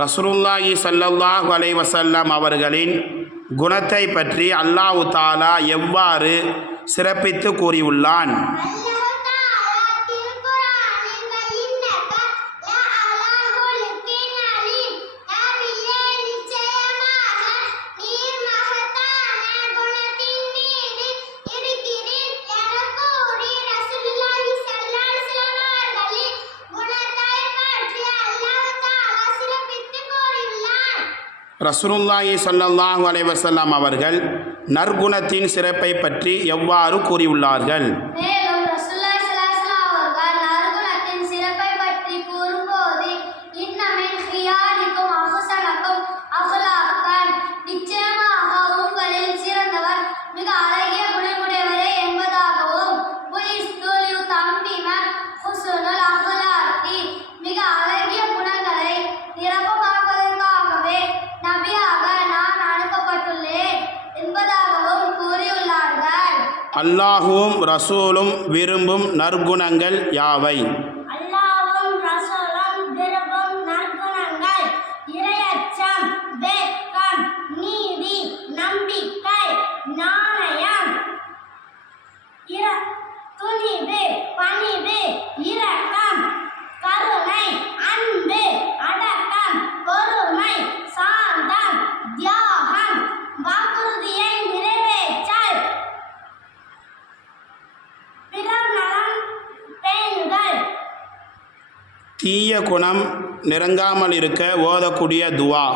ரசூலுல்லாஹி ஸல்லல்லாஹு அலைஹி வஸல்லம் அவர்களின் குணத்தை பற்றி அல்லாஹ் தஆலா எவ்வாறு சிறப்பித்து கூறியுள்ளான்? ரசூலுல்லாஹி ஸல்லல்லாஹு அலைஹி வஸல்லம் அவர்கள் நற்குணத்தின் சிறப்பை பற்றி எவ்வாறு கூறியுள்ளார்கள்? மேலும் ரசூலுல்லாஹி ஸல்லல்லாஹு அலைஹி வஸல்லம் அவர்கள் நற்குணத்தின் சிறப்பை பற்றி கூறும்போது இன்ன மின் ஹியாரிக்கும் அஹ்ஸனக்கும் அஹ்லாகன், நிச்சயமாக உங்களில் சிறந்தவர் மிக அழகிய குணமுடையவரே என்பதாகவும், புயிஸ்துலு தம்பிம ஹுஸ்னுல் அஹ்லாகி, மிக அழகிய குணங்களை நிரப்பமாக்குவதற்காகவே நபியாக நான் அனுப்பப்பட்டுள்ளேன் என்பதாகவும் கூறியுள்ளார்கள். அல்லாஹுவும் ரசூலும் விரும்பும் நற்குணங்கள் யாவை? அல்லாஹ்வும் ரசூலும் விரும்பும் நற்குணங்கள் இறையச்சம், வெட்கம், நீதி, நம்பிக்கை, நாணயம், துணிவு, பணிவு, இரக்கம், கருணை, அன்பு, அடக்கம், பொறுமை, சாந்தம், தியாகம், வாக்குறுதியை நிறைவேற்றல், பிறர் நலம் பேணுதல். தீய குணம் நெருங்காமல் இருக்க ஓதக்கூடிய துவா.